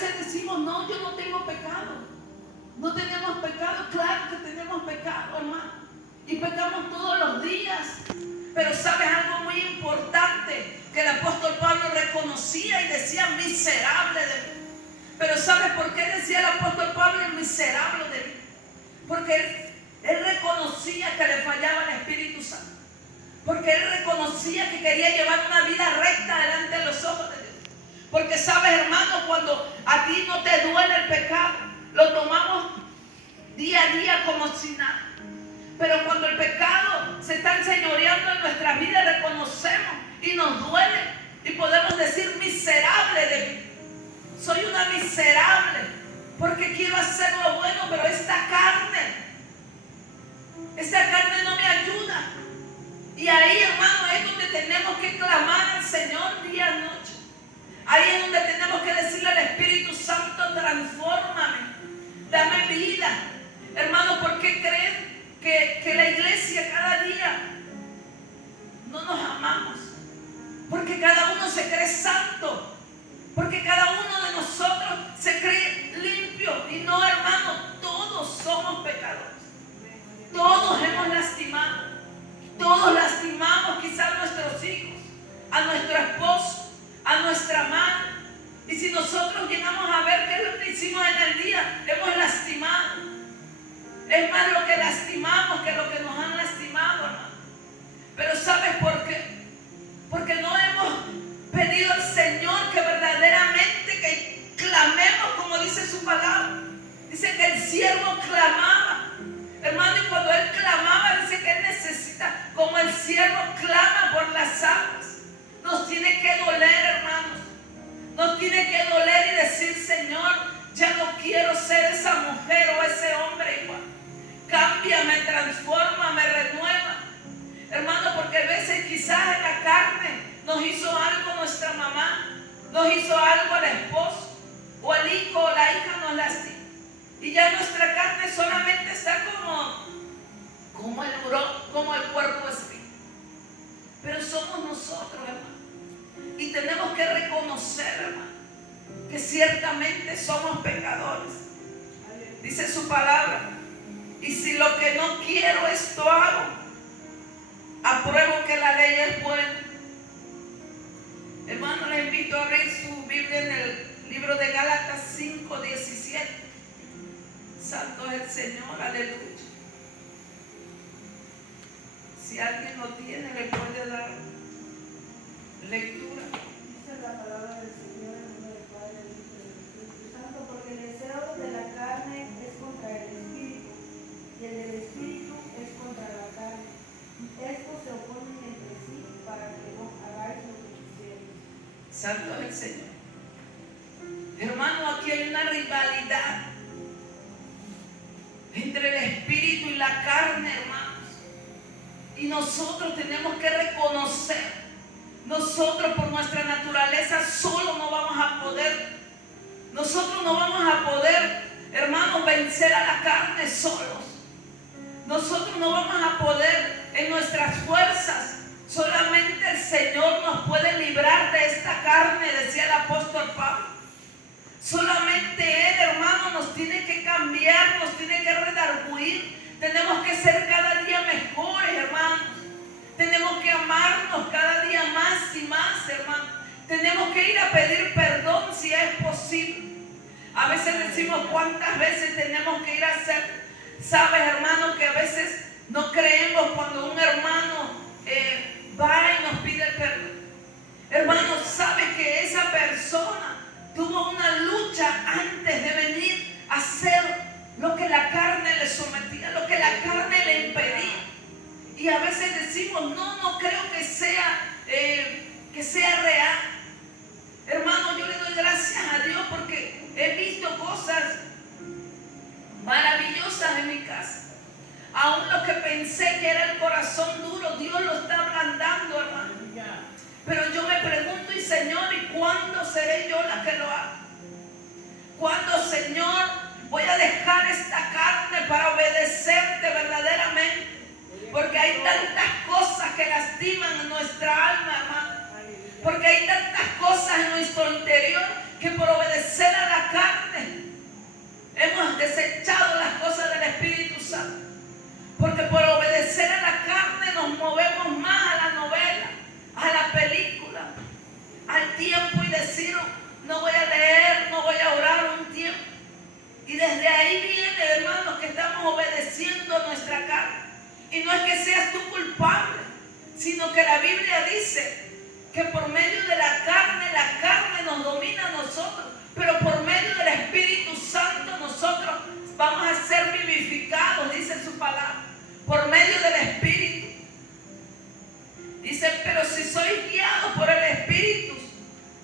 veces decimos, no, yo no tengo pecado. No tenemos pecado, claro que tenemos pecado, hermano. Y pecamos todos los días. Pero ¿sabes algo muy importante? Que el apóstol Pablo reconocía y decía, miserable de mí. Pero ¿sabes por qué decía el apóstol Pablo, miserable de mí? Porque él reconocía que le fallaba el Espíritu Santo. Porque él reconocía que quería llevar una vida recta delante de los ojos de Dios. Porque sabes, hermano, cuando a ti no te duele el pecado, lo tomamos día a día como si nada. Pero cuando el pecado se está enseñoreando en nuestras vidas, reconocemos y nos duele. Y podemos decir, miserable de mí. Soy una miserable porque quiero hacer lo bueno, pero esta carne no me ayuda. Y ahí, hermano, es donde tenemos que clamar al Señor día y noche. Ahí es donde tenemos que decirle al Espíritu Santo, transfórmame, dame vida. Hermano, ¿por qué creen que la iglesia cada día no nos amamos? Porque cada uno se cree santo. Porque cada uno de nosotros se cree limpio. Y no, hermano, todos somos pecadores. Todos hemos lastimado. Todos lastimamos quizás a nuestros hijos, a nuestro esposo, a nuestra madre. Y si nosotros llegamos a ver qué es lo que hicimos en el día, hemos lastimado. Es más lo que lastimamos que lo que nos han lastimado, hermano. Pero ¿sabes por qué? Porque no hemos pedido al Señor que verdaderamente que clamemos como dice su palabra. Dice que el siervo clamaba. Hermano, y cuando él clamaba, dice que él necesita, como el siervo clama por las aguas. Nos tiene que doler, hermanos. Nos tiene que doler y decir, Señor, ya no quiero ser esa mujer o ese hombre igual. Cámbiame, transfórmame, renueva. Hermano, porque a veces quizás en la carne nos hizo algo nuestra mamá, nos hizo algo el esposo, o el hijo o la hija nos lastimó. Y ya nuestra carne solamente está como el cuerpo espiritual. Pero somos nosotros, hermano. Y tenemos que reconocer, hermano, que ciertamente somos pecadores. Dice su palabra. Y si lo que no quiero esto hago, apruebo que la ley es buena. Hermano, les invito a abrir su Biblia en el libro de Gálatas 5:17. Santo es el Señor, aleluya. Si alguien lo tiene, le puede dar lectura. Dice la palabra del Señor en nombre del Padre, del Hijo y del Espíritu Santo, porque el deseo de la carne es contra el Espíritu, y el del Espíritu es contra la carne. Estos se oponen entre sí para que no hagáis lo que quisierais. Santo es el Señor. Hermano, aquí hay una rivalidad entre el espíritu y la carne, hermanos. Y nosotros tenemos que reconocer, nosotros por nuestra naturaleza solo no vamos a poder, nosotros no vamos a poder, hermanos, vencer a la carne solos. Nosotros no vamos a poder en nuestras fuerzas. Solamente el Señor nos puede librar de esta carne, decía el apóstol Pablo. Solamente Él, hermano, nos tiene que cambiar, nos tiene que redarguir. Tenemos que ser cada día mejores, hermanos. Tenemos que amarnos cada día más y más, hermanos. Tenemos que ir a pedir perdón si es posible. A veces decimos cuántas veces tenemos que ir a hacer. Sabes, hermano, que a veces no creemos cuando un hermano va y nos pide el perdón. Hermano, sabe que esa persona tuvo una lucha antes de venir a hacer lo que la carne le sometía, lo que la carne le impedía. Y a veces decimos, no creo que sea real. Hermano, yo le doy gracias a Dios porque he visto cosas maravillosas en mi casa. Aún lo que pensé que era el corazón duro, Dios lo está ablandando, hermano. Pero yo me pregunto, y Señor, ¿y cuándo seré yo la que lo haga? ¿Cuándo, Señor, voy a dejar esta carne para obedecerte verdaderamente? Porque hay tantas cosas que lastiman nuestra alma, hermano. Porque hay tantas cosas en nuestro interior que por obedecer a la Biblia dice que por medio de la carne nos domina a nosotros, pero por medio del Espíritu Santo nosotros vamos a ser vivificados, dice su palabra, por medio del Espíritu. Dice, pero si sois guiados por el Espíritu,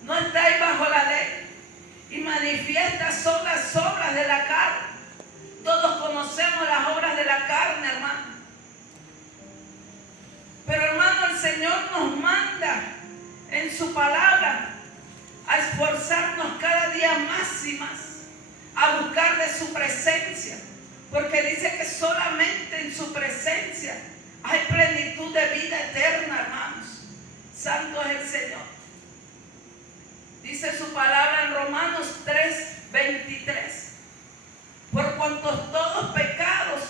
no estáis bajo la ley. Y manifiestas son las obras de la carne. Todos conocemos las obras de la carne, hermano. Pero hermano, el Señor nos manda en su palabra a esforzarnos cada día más y más, a buscar de su presencia, porque dice que solamente en su presencia hay plenitud de vida eterna, hermanos. Santo es el Señor. Dice su palabra en Romanos 3:23. Por cuantos todos pecaron,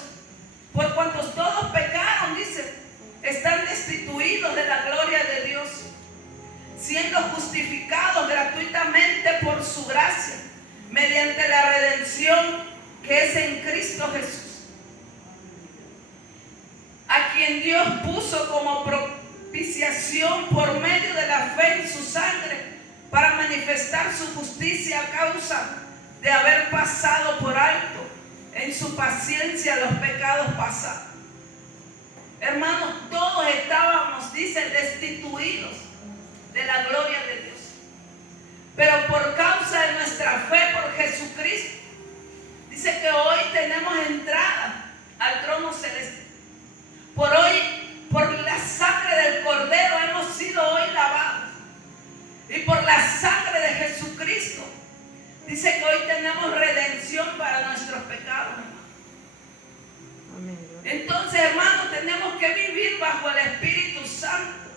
dice, están destituidos de la gloria de Dios, siendo justificados gratuitamente por su gracia, mediante la redención que es en Cristo Jesús, a quien Dios puso como propiciación por medio de la fe en su sangre, para manifestar su justicia a causa de haber pasado por alto en su paciencia los pecados pasados. Hermanos, todos estábamos, dice, destituidos de la gloria de Dios. Pero por causa de nuestra fe por Jesucristo, dice que hoy tenemos entrada al trono celeste. Por la sangre del Cordero hemos sido hoy lavados. Y por la sangre de Jesucristo, dice que hoy tenemos redención para nuestros pecados, hermano. Entonces, hermanos, tenemos que vivir bajo el Espíritu Santo.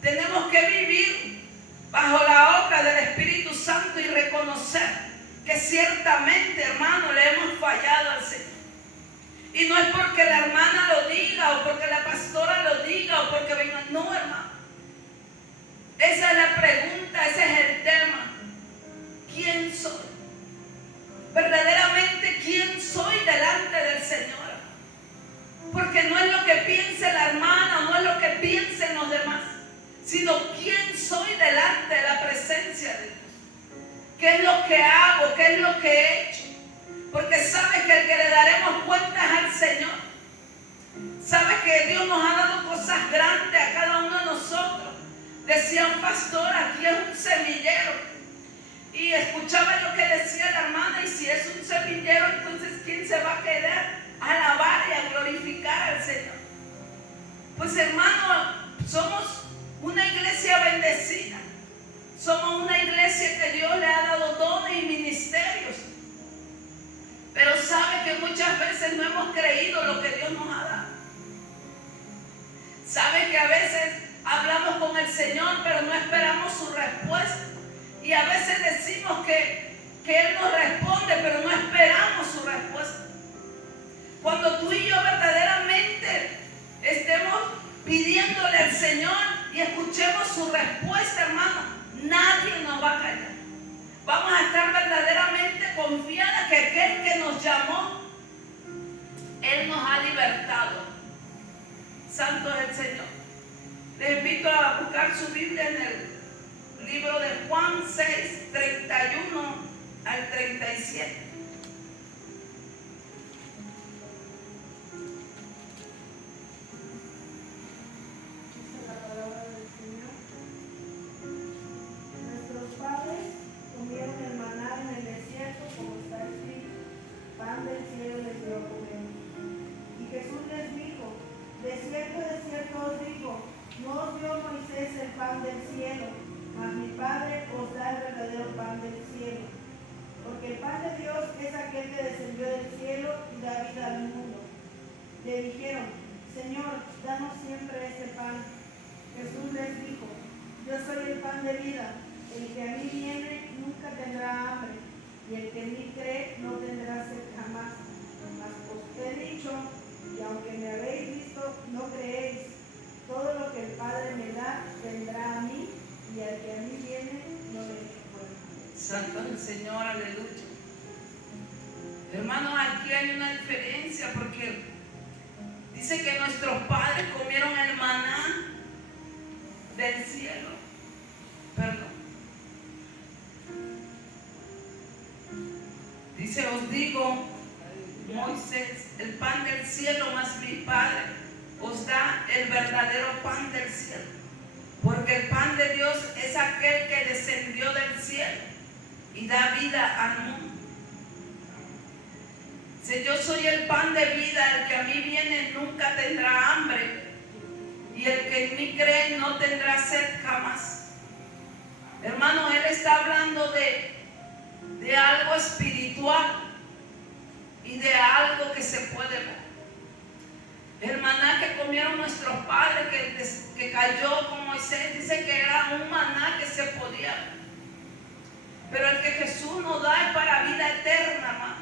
Tenemos que vivir bajo la obra del Espíritu Santo y reconocer que ciertamente, hermano, le hemos fallado al Señor. Y no es porque la hermana lo diga o porque la pastora lo diga o porque venga. No, hermano. Esa es la pregunta, ese es el tema. ¿Quién soy? Verdaderamente, ¿quién soy delante del Señor? Porque no es lo que piense la hermana, no es lo que piensen los demás, sino quién soy delante de la presencia de Dios. ¿Qué es lo que hago? ¿Qué es lo que he hecho? Porque sabe que el que le daremos cuentas al Señor. Sabe que Dios nos ha dado cosas grandes a cada uno de nosotros. Decía un pastor, aquí es un semillero. Y escuchaba lo que decía la hermana, y si es un semillero, entonces ¿quién se va a quedar a alabar y a glorificar al Señor? Pues hermano, somos una iglesia bendecida. Somos una iglesia que Dios le ha dado dones y ministerios. Pero sabe que muchas veces no hemos creído lo que Dios nos ha dado. Sabe que a veces hablamos con el Señor, pero no esperamos su respuesta. Y a veces decimos que Él nos responde, pero no esperamos su respuesta. Cuando tú y yo verdaderamente estemos pidiéndole al Señor y escuchemos su respuesta, hermano, nadie nos va a callar. Vamos a estar verdaderamente confiadas que aquel que nos llamó, Él nos ha libertado. Santo es el Señor. Les invito a buscar su Biblia en el libro de Juan 6, 31 al 37. Dice la palabra del Señor. Nuestros padres comieron el maná en el desierto, como está escrito, pan del cielo les dio a comer. Y Jesús les dijo, de cierto os digo, no os dio Moisés el pan del cielo, mas mi Padre os da el verdadero pan del cielo. Porque el pan de Dios es aquel que descendió del cielo y da vida al mundo. Le dijeron, Señor, danos siempre este pan. Jesús les dijo, yo soy el pan de vida. El que a mí viene nunca tendrá hambre, y el que en mí cree no tendrá sed jamás. Mas os he dicho, y aunque me habéis visto, no creéis. Todo lo que el Padre me da, vendrá a mí, y al que a mí viene, no le echo fuera. Santo es el Señor, aleluya. Hermanos, aquí hay una diferencia, porque dice que nuestros padres comieron el maná del cielo. Perdón. Dice, os digo, Moisés, el pan del cielo, más mi Padre os da el verdadero pan del cielo. Porque el pan de Dios es aquel que descendió del cielo y da vida al mundo. Si yo soy el pan de vida, el que a mí viene nunca tendrá hambre, y el que en mí cree no tendrá sed jamás. Hermano, él está hablando de algo espiritual y de algo que se puede ver. El maná que comieron nuestros padres, que cayó con Moisés, dice que era un maná que se podía ver. Pero el que Jesús nos da es para vida eterna, hermano.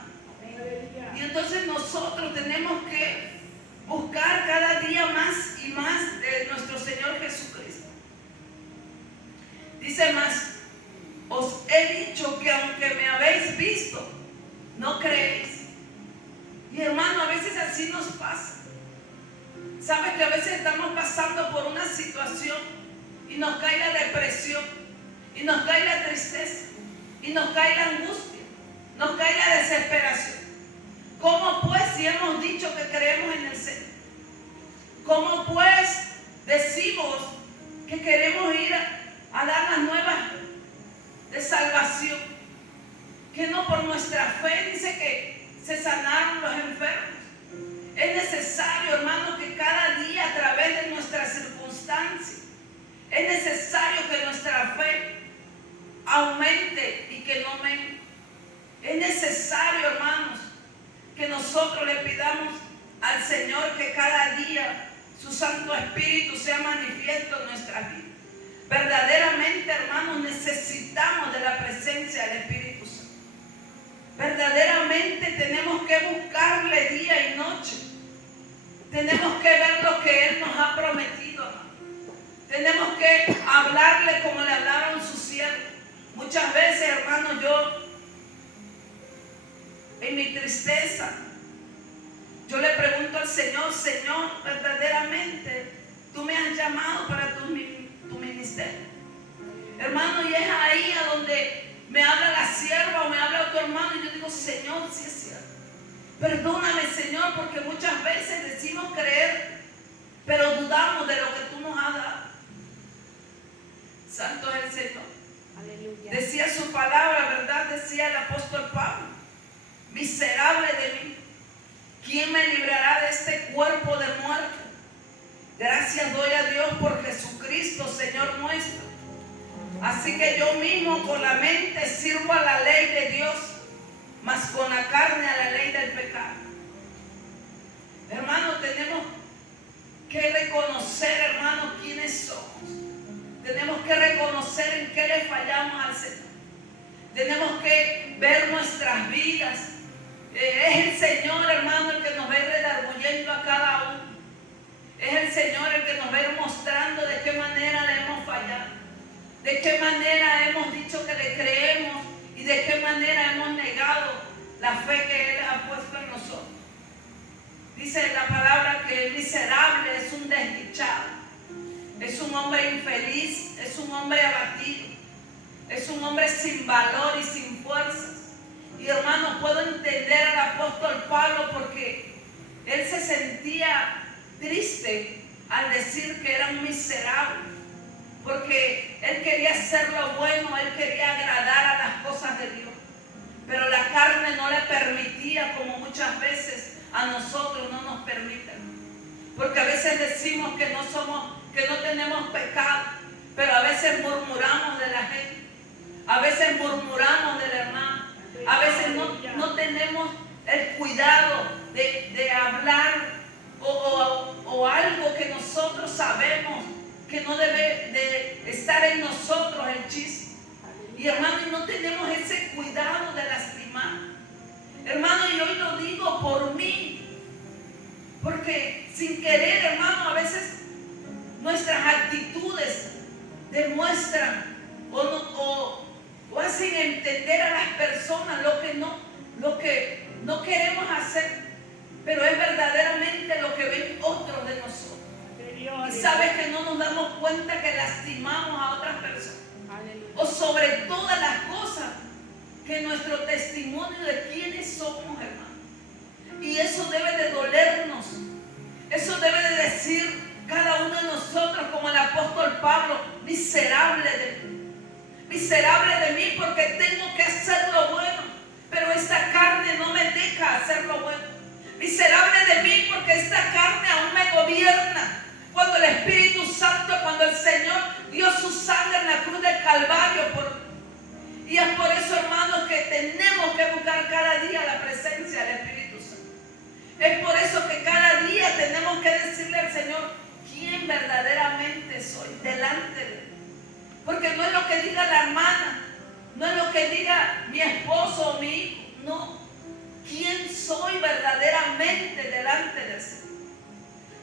Y entonces nosotros tenemos que buscar cada día más y más de nuestro Señor Jesucristo. Dice más, os he dicho que aunque me habéis visto, no creéis. Y hermano, a veces así nos pasa. Sabe que a veces estamos pasando por una situación y nos cae la depresión, y nos cae la tristeza, y nos cae la angustia, nos cae la desesperación. ¿Cómo pues si hemos dicho que creemos en el Señor? ¿Cómo pues decimos que queremos ir a dar las nuevas de salvación? Que no por nuestra fe dice que se sanaron los enfermos. Es necesario, hermano, que cada día a través de nuestras circunstancias, es necesario que nuestra fe aumente y que no mengue. Es necesario, hermanos, que nosotros le pidamos al Señor que cada día su Santo Espíritu sea manifiesto en nuestra vida. Verdaderamente, hermanos, necesitamos de la presencia del Espíritu Santo. Verdaderamente tenemos que buscarle día y noche. Tenemos que ver lo que Él nos ha prometido, hermano. Tenemos que hablarle como le hablaron sus siervos. Muchas veces, hermano, yo en mi tristeza, yo le pregunto al Señor, Señor, verdaderamente tú me has llamado para tu ministerio. Hermano, y es ahí a donde me habla la sierva o me habla tu hermano y yo digo, Señor, sí es cierto. Perdóname, Señor, porque muchas veces decimos creer, pero dudamos de lo que tú nos has dado. Santo es el Señor. Aleluya. Decía su palabra, ¿verdad? Decía el apóstol Pablo, miserable de mí, ¿quién me librará de este cuerpo de muerte? Gracias doy a Dios por Jesucristo, Señor nuestro. Así que yo mismo con la mente sirvo a la ley de Dios, mas con la carne a la ley del pecado. Hermano, tenemos que reconocer, hermano, quiénes somos. Tenemos que reconocer en qué le fallamos al Señor. Tenemos que ver nuestras vidas. Es el Señor, hermano, el que nos va a ir redarguyendo a cada uno. Es el Señor el que nos va a ir mostrando de qué manera le hemos fallado, de qué manera hemos dicho que le creemos y de qué manera hemos negado la fe que Él ha puesto en nosotros. Dice la palabra que el miserable es un desdichado, es un hombre infeliz, es un hombre abatido, es un hombre sin valor y sin fuerzas. Y hermano, puedo entender al apóstol Pablo porque él se sentía triste al decir que era un miserable, porque él quería hacer lo bueno, él quería agradar a las cosas de Dios, pero la carne no le permitía, como muchas veces a nosotros no nos permiten, porque a veces decimos que no tenemos pecado, pero a veces murmuramos de la gente, a veces murmuramos del hermano, a veces no tenemos el cuidado de hablar o algo que nosotros sabemos que no debe de estar en nosotros, el chisme. Y hermano, y no tenemos ese cuidado de lastimar. Hermano, y hoy lo digo por mí, porque sin querer, hermano, a veces nuestras actitudes demuestran o hacen entender a las personas lo que no queremos hacer, pero es verdaderamente lo que ven otros de nosotros. Y sabes que no nos damos cuenta que lastimamos a otras personas. Aleluya. O sobre todas las cosas, que nuestro testimonio de quiénes somos, hermano. Y eso debe de dolernos. Eso debe de decir cada uno de nosotros, como el apóstol Pablo: miserable de mí, porque tengo que hacer lo bueno, pero esta carne no me deja hacer lo bueno. Miserable de mí, porque esta carne aún me gobierna. Cuando el Espíritu Santo, cuando el Señor dio su sangre en la cruz del Calvario por mí. Y es por eso, hermanos, que tenemos que buscar cada día la presencia del Espíritu Santo. Es por eso que cada día tenemos que decirle al Señor quién verdaderamente soy delante de Él. Porque no es lo que diga la hermana, no es lo que diga mi esposo o mi hijo, no. ¿Quién soy verdaderamente delante del Señor?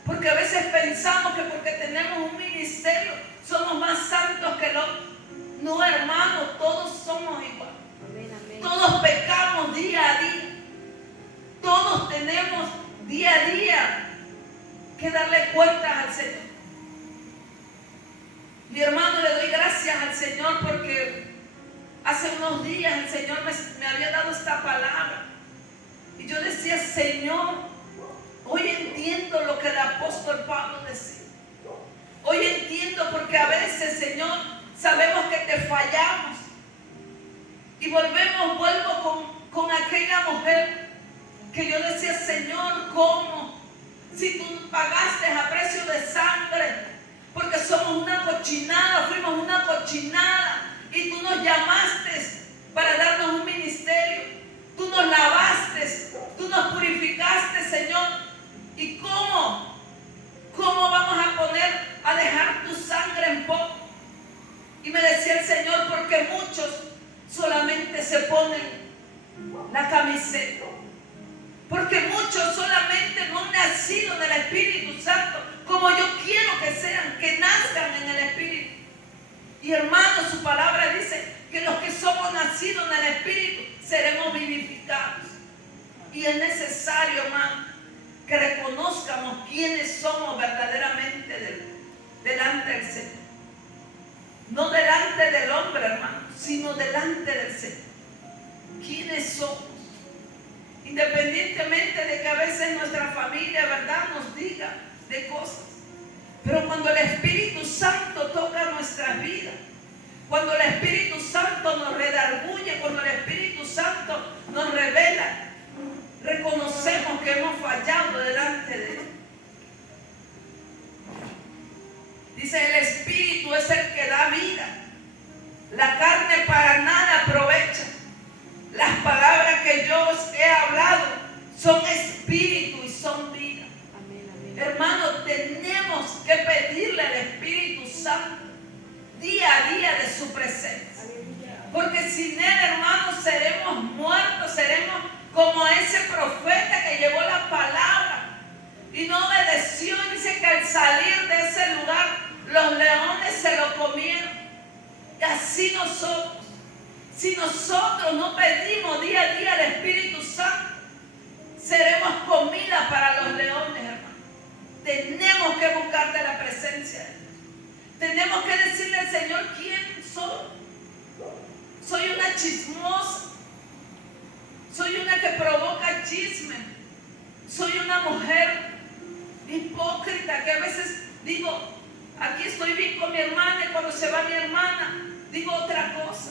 Porque a veces pensamos que porque tenemos un ministerio somos más santos que los otros. No, hermanos, todos somos iguales. Amén, amén. Todos pecamos día a día. Todos tenemos día a día que darle cuentas al Señor. Mi hermano, le doy gracias al Señor porque hace unos días el Señor me había dado esta palabra. Y yo decía: Señor, hoy entiendo lo que el apóstol Pablo decía. Hoy entiendo, porque a veces, Señor, sabemos que te fallamos. Y vuelvo con aquella mujer que yo decía: Señor, ¿cómo? Si tú pagaste a precio de sangre, porque somos una cochinada, fuimos una cochinada, y tú nos llamaste para darnos un ministerio, tú nos lavaste, tú nos purificaste, Señor. ¿Y cómo vamos a dejar tu sangre en poco? Y me decía el Señor: porque muchos solamente se ponen la camiseta, porque muchos solamente no han nacido en el Espíritu Santo como yo quiero que sean, que nazcan en el Espíritu. Y hermano, su palabra dice que los que somos nacidos en el Espíritu seremos vivificados. Y es necesario, hermano, que reconozcamos quiénes somos verdaderamente delante del Señor. No delante del hombre, hermano, sino delante del Señor. ¿Quiénes somos? Independientemente de que a veces nuestra familia, ¿verdad?, nos diga de cosas. Pero cuando el Espíritu Santo toca nuestras vidas, cuando el Espíritu Santo nos redarguye, cuando el Espíritu Santo nos revela, reconocemos que hemos fallado delante de Él. Dice: el Espíritu es el que da vida, la carne para nada aprovecha. Las palabras que yo os he hablado son espíritu y son vida. Amén, amén. Hermano, tenemos que pedirle al Espíritu Santo día a día de su presencia. Porque sin Él, hermano, seremos muertos, seremos como ese profeta que llevó la palabra y no obedeció. Dice que al salir de ese lugar los leones se lo comieron. Y así nosotros, si nosotros no pedimos día a día al Espíritu Santo, seremos comida para los leones, hermano. Tenemos que buscar de la presencia de Dios. Tenemos que decirle al Señor quién soy. Soy una chismosa. Soy una que provoca chisme. Soy una mujer hipócrita que a veces digo: aquí estoy bien con mi hermana, y cuando se va mi hermana digo otra cosa.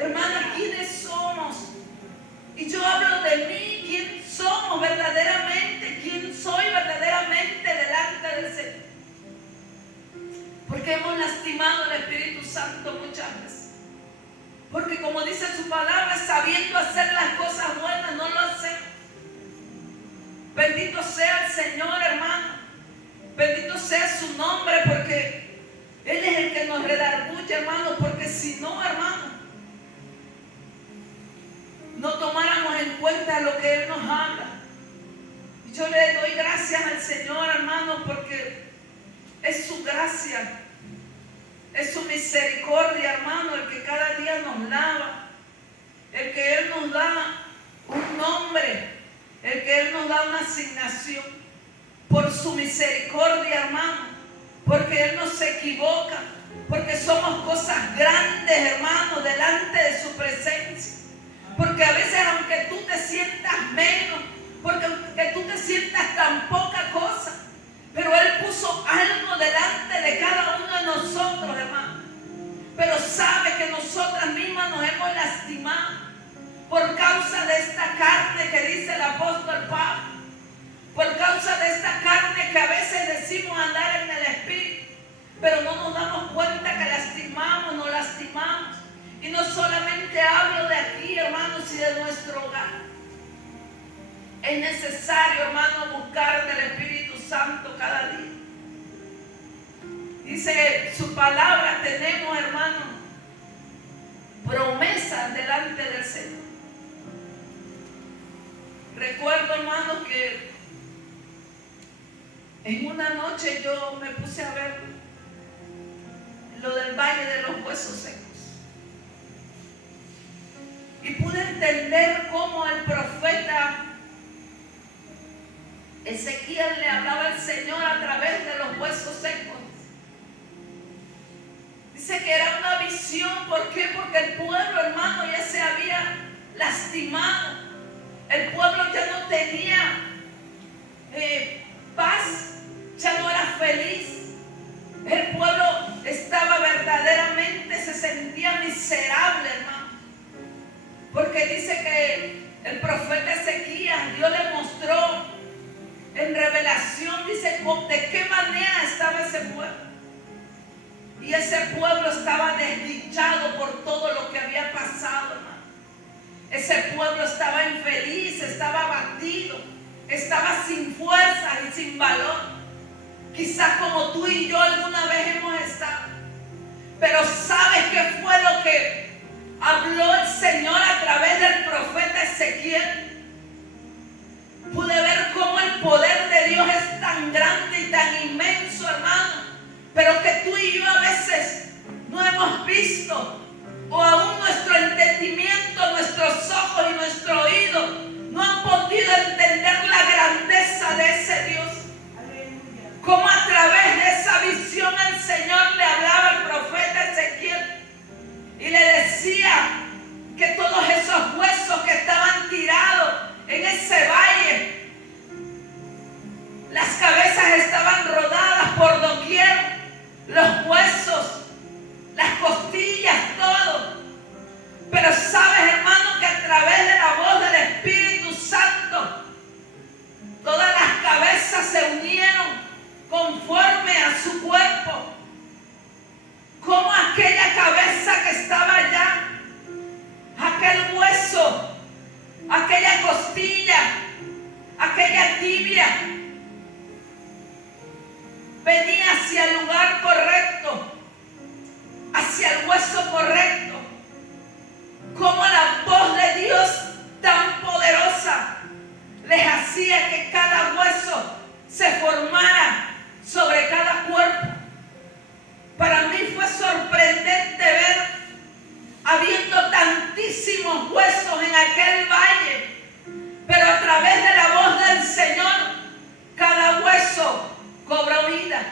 Hermana, ¿quiénes somos? Y yo hablo de mí, ¿quién somos verdaderamente? ¿Quién soy verdaderamente delante del Señor? Porque hemos lastimado al Espíritu Santo muchas veces. Porque como dice su palabra, sabiendo hacer las cosas buenas, no lo hacemos. Bendito sea el Señor, hermano. Bendito sea su nombre, porque Él es el que nos redarguye, hermano. Porque si no, hermano, no tomáramos en cuenta lo que Él nos habla. Y yo le doy gracias al Señor, hermano, porque es su gracia, es su misericordia, hermano, el que cada día nos lava, el que Él nos da un nombre, el que Él nos da una asignación. Por su misericordia, hermano, porque Él no se equivoca, porque somos cosas grandes, hermanos, delante de su presencia. Porque a veces, aunque tú te sientas menos, porque aunque tú te sientas tan poca cosa, pero Él puso algo delante de cada uno de nosotros, hermano. Pero sabe que nosotras mismas nos hemos lastimado por causa de esta carne que dice el apóstol Pablo. Por causa de esta carne que a veces decimos andar en el Espíritu, pero no nos damos cuenta que nos lastimamos. Y no solamente hablo de aquí, hermanos, y de nuestro hogar. Es necesario, hermano, buscar del Espíritu Santo cada día. Dice su palabra, tenemos, hermano, promesas delante del Señor. Recuerdo, hermano, que en una noche yo me puse a ver lo del Valle de los Huesos Secos. Y pude entender cómo el profeta Ezequiel le hablaba al Señor a través de los huesos secos. Dice que era una visión. ¿Por qué? Porque el pueblo, hermano, ya se había lastimado. El pueblo ya no tenía paz, ya no era feliz. El pueblo estaba verdaderamente, se sentía miserable, hermano. Porque dice que el profeta Ezequías, Dios le mostró en revelación, dice de qué manera estaba ese pueblo. Y ese pueblo estaba desdichado por todo lo que había pasado, hermano. Ese pueblo estaba infeliz, estaba abatido, estaba sin fuerza y sin valor. Quizás como tú y yo alguna vez hemos estado. Pero ¿sabes qué fue lo que habló el Señor a través del profeta Ezequiel? Pude ver cómo el poder de Dios es tan grande y tan inmenso, hermano, pero que tú y yo a veces no hemos visto, o aún nuestro entendimiento, nuestros ojos y nuestro oído no han podido entender la grandeza de ese Dios. Cómo a través de esa visión el Señor le hablaba al profeta Ezequiel y le decía que todos esos huesos que estaban tirados en ese valle, las cabezas estaban rodadas por doquier, los huesos, las costillas, todo. Pero sabes, hermano, que a través de la voz del Espíritu Santo, todas las cabezas se unieron conforme a su cuerpo. Como aquella cabeza que estaba allá, aquel hueso, aquella costilla, aquella tibia, venía hacia el lugar correcto, hacia el hueso correcto. Como la voz de Dios tan poderosa les hacía que cada hueso se formara sobre cada cuerpo. Para mí fue sorprendente ver, habiendo tantísimos huesos en aquel valle, pero a través de la voz del Señor, cada hueso cobró vida.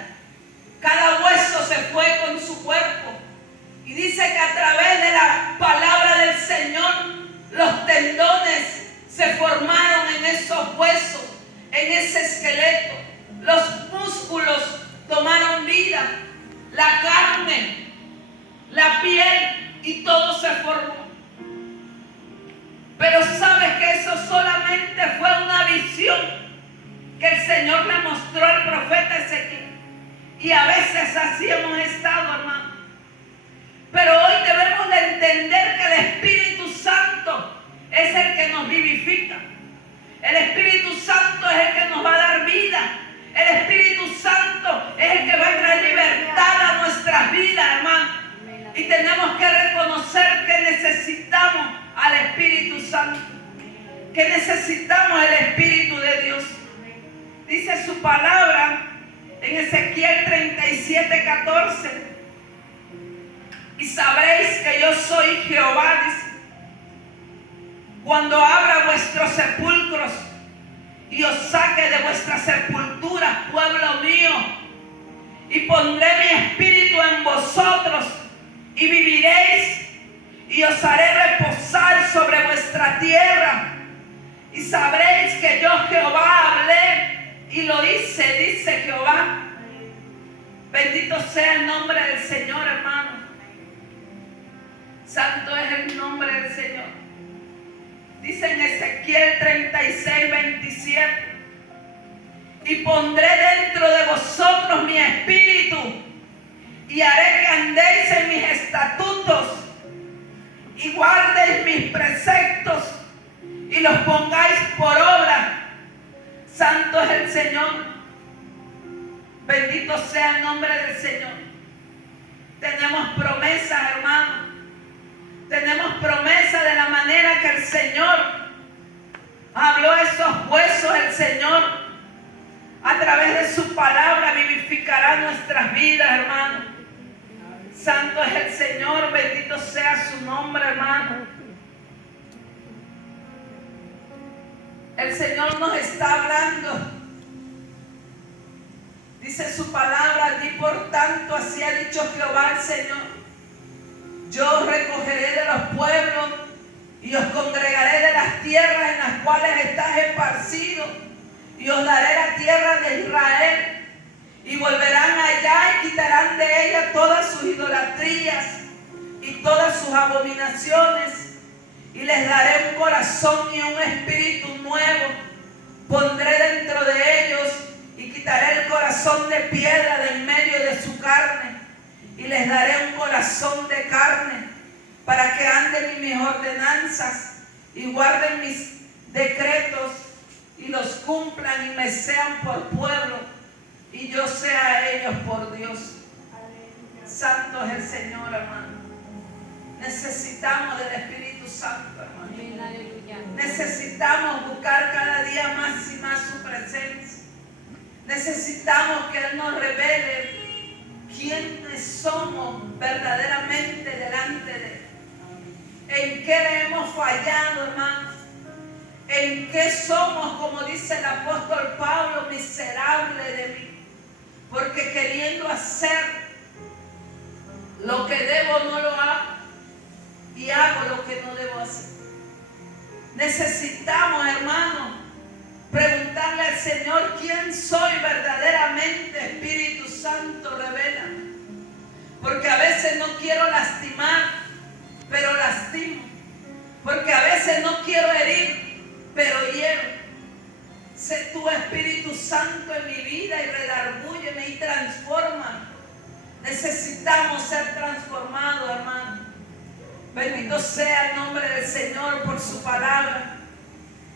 Cada hueso se fue con su cuerpo. Y dice que a través de la palabra del Señor, los tendones se formaron en esos huesos, en ese esqueleto. Los músculos tomaron vida, la carne, la piel, y todo se formó. Pero sabes que eso solamente fue una visión que el Señor le mostró al profeta Ezequiel. Y a veces así hemos estado, hermano. Pero hoy debemos de entender que el Espíritu Santo es el que nos vivifica. El Espíritu Santo es el que nos va a dar vida. El Espíritu Santo es el que va a traer libertad a nuestras vidas, hermano. Y tenemos que reconocer que necesitamos al Espíritu Santo. Que necesitamos el Espíritu de Dios. Dice su palabra en Ezequiel 37:14. Y sabréis que yo soy Jehová, dice, cuando abra vuestros sepulcros y os saque de vuestras sepulturas, pueblo mío, y pondré mi espíritu en vosotros y viviréis y os haré reposar sobre vuestra tierra y sabréis que yo Jehová hablé y lo hice, dice Jehová. Bendito sea el nombre del Señor, hermano. Santo es el nombre del Señor. Dice en Ezequiel 36:27: y pondré dentro de vosotros mi espíritu y haré que andéis en mis estatutos y guardéis mis preceptos y los pongáis por obra. Santo es el Señor. Bendito sea el nombre del Señor. Tenemos promesas, hermano. Tenemos promesa de la manera que el Señor habló a esos huesos. El Señor, a través de su palabra, vivificará nuestras vidas, hermano. Santo es el Señor. Bendito sea su nombre, hermano. El Señor nos está hablando. Dice su palabra: y por tanto así ha dicho Jehová el Señor: yo os recogeré de los pueblos y os congregaré de las tierras en las cuales estás esparcidos y os daré la tierra de Israel, y volverán allá y quitarán de ella todas sus idolatrías y todas sus abominaciones, y les daré un corazón y un espíritu nuevo pondré dentro de ellos, y quitaré el corazón de piedra de en medio de su carne, y les daré un corazón de carne, para que anden en mis ordenanzas y guarden mis decretos y los cumplan, y me sean por pueblo y yo sea a ellos por Dios. Santo es el Señor, hermano. Necesitamos del Espíritu Santo, hermano. Necesitamos buscar cada día más y más su presencia. Necesitamos que Él nos revele quiénes somos verdaderamente delante de Él. ¿En qué le hemos fallado, hermanos? ¿En qué somos, como dice el apóstol Pablo, miserable de mí? Porque queriendo hacer lo que debo no lo hago, y hago lo que no debo hacer. Necesitamos, hermanos, preguntarle al Señor: ¿quién soy verdaderamente? Espíritu Santo, revélame. Porque a veces no quiero lastimar, pero lastimo. Porque a veces no quiero herir, pero hiero. Sé tu Espíritu Santo en mi vida y redarbúlleme y transforma. Necesitamos ser transformados, hermano. Bendito sea el nombre del Señor por su palabra.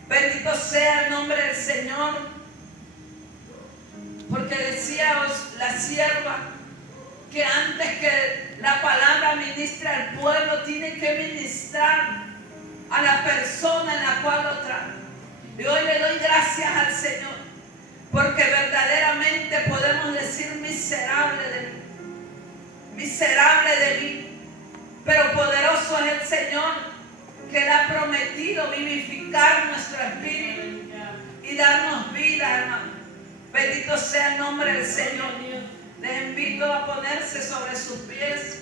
Bendito sea el nombre del Señor. Porque decía la sierva que antes que la palabra ministre al pueblo, tiene que ministrar a la persona en la cual lo trae. Y hoy le doy gracias al Señor, porque verdaderamente podemos decir: miserable de mí, miserable de mí. Pero poderoso es el Señor, que Él ha prometido vivificar nuestro espíritu y darnos vida, hermano. Bendito sea el nombre del Señor. Les invito a ponerse sobre sus pies.